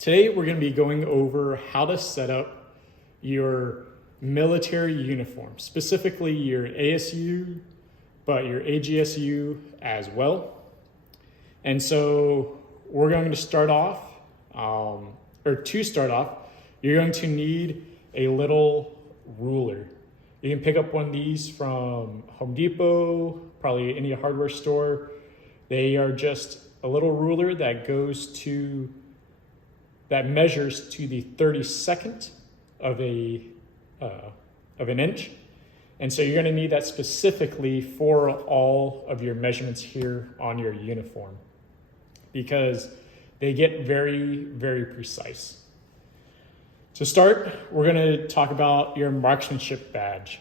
Today we're going to be going over how to set up your military uniform, specifically your ASU, but your AGSU as well. And so we're going to start off, you're going to need a little ruler. You can pick up one of these from Home Depot, probably any hardware store. They are just a little ruler that measures to the 32nd of an inch. And so you're going to need that specifically for all of your measurements here on your uniform, because they get very, very precise. To start, we're going to talk about your marksmanship badge.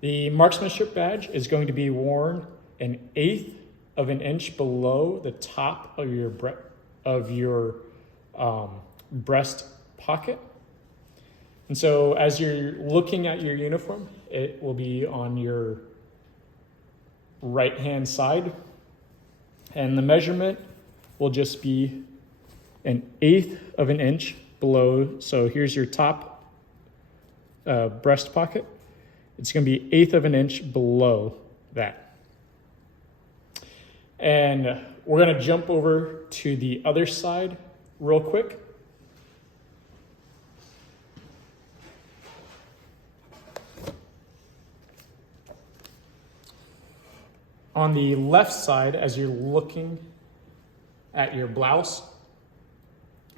The marksmanship badge is going to be worn 1/8 of an inch below the top of your breast pocket. And so as you're looking at your uniform, it will be on your right-hand side. And the measurement will just be 1/8 of an inch below. So here's your top breast pocket. It's going to be 1/8 of an inch below that. And we're going to jump over to the other side real quick. On the left side, as you're looking at your blouse,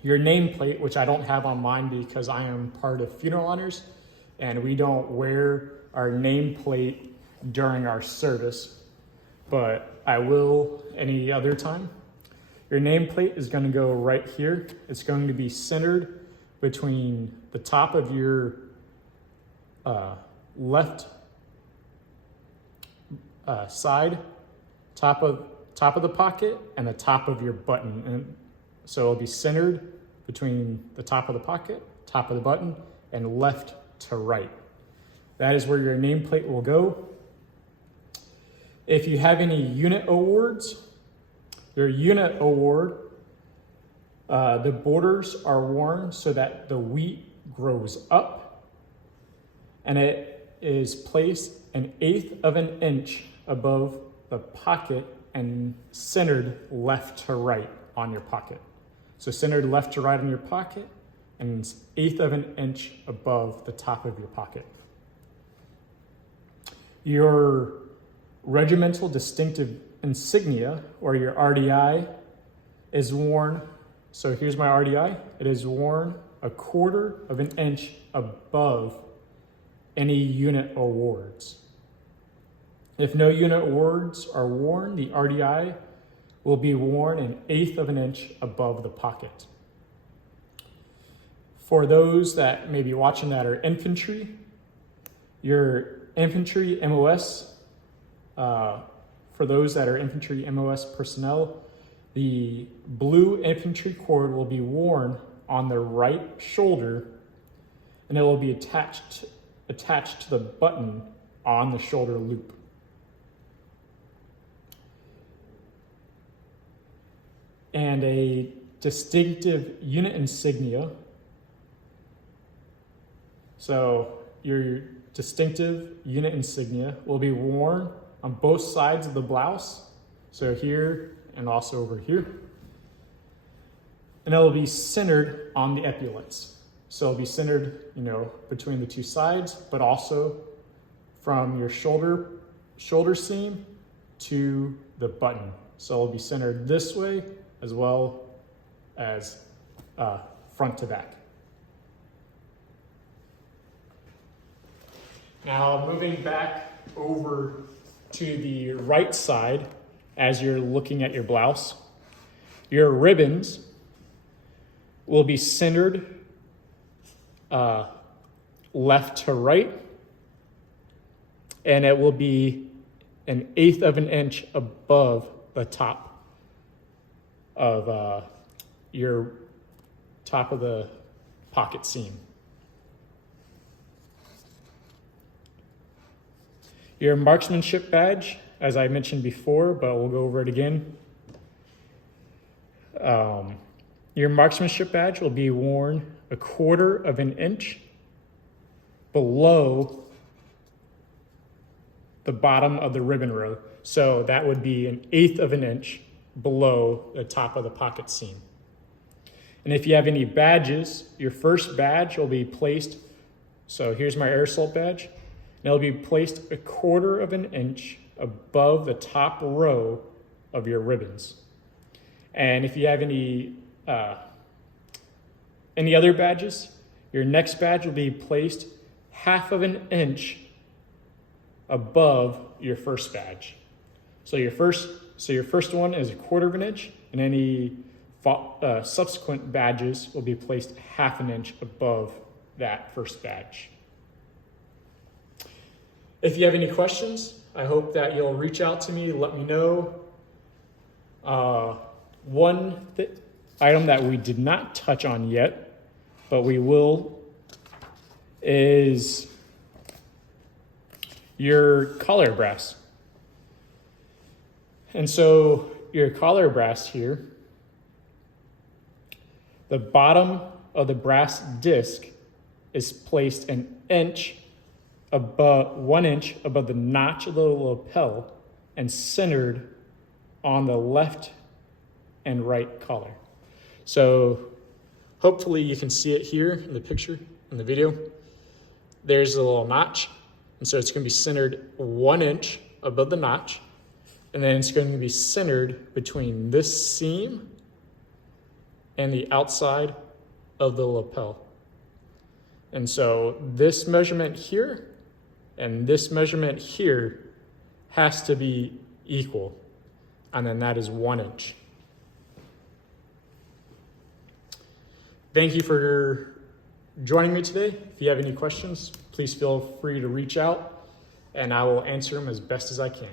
your nameplate, which I don't have on mine because I am part of funeral honors, and we don't wear our nameplate during our service, but I will any other time. Your nameplate is going to go right here. It's going to be centered between the top of your left side, top of the pocket, and the top of your button. And so it'll be centered between the top of the pocket, top of the button, and left to right. That is where your nameplate will go. If you have any unit awards, your unit award, the borders are worn so that the wheat grows up, and it is placed 1/8 of an inch above the pocket and centered left to right on your pocket. So centered left to right on your pocket, and it's 1/8 of an inch above the top of your pocket. Your regimental distinctive insignia, or your RDI, is worn. So here's my RDI. It is worn 1/4 of an inch above any unit awards. If no unit awards are worn, the RDI will be worn 1/8 of an inch above the pocket. For those that may be watching that are infantry, your infantry MOS, for those that are infantry MOS personnel, the blue infantry cord will be worn on the right shoulder, and it will be attached to the button on the shoulder loop. And a distinctive unit insignia. So your distinctive unit insignia will be worn on both sides of the blouse. So here and also over here. And it will be centered on the epaulets. So it'll be centered, between the two sides, but also from your shoulder seam to the button. So it'll be centered this way as well as front to back. Now moving back over to the right side, as you're looking at your blouse, your ribbons will be centered left to right, and it will be 1/8 of an inch above the top of your top of the pocket seam. Your marksmanship badge, as I mentioned before, but we'll go over it again. Your marksmanship badge will be worn 1/4 of an inch below the bottom of the ribbon row. So that would be 1/8 of an inch below the top of the pocket seam. And if you have any badges, your first badge will be placed, so here's my air assault badge, and it'll be placed 1/4 of an inch above the top row of your ribbons. And if you have any other badges, your next badge will be placed 1/2 of an inch above your first badge. So your first one is 1/4 of an inch, and any subsequent badges will be placed 1/2 an inch above that first badge. If you have any questions, I hope that you'll reach out to me, let me know. One item that we did not touch on yet, but we will, is your collar brass. And so your collar brass here, the bottom of the brass disc is placed 1 inch above, 1 inch above the notch of the lapel and centered on the left and right collar. So hopefully you can see it here in the picture, in the video. There's a little notch, and so it's going to be centered 1 inch above the notch, and then it's going to be centered between this seam and the outside of the lapel. And so this measurement here and this measurement here has to be equal, and then that is 1 inch. Thank you for joining me today. If you have any questions, please feel free to reach out, and I will answer them as best as I can.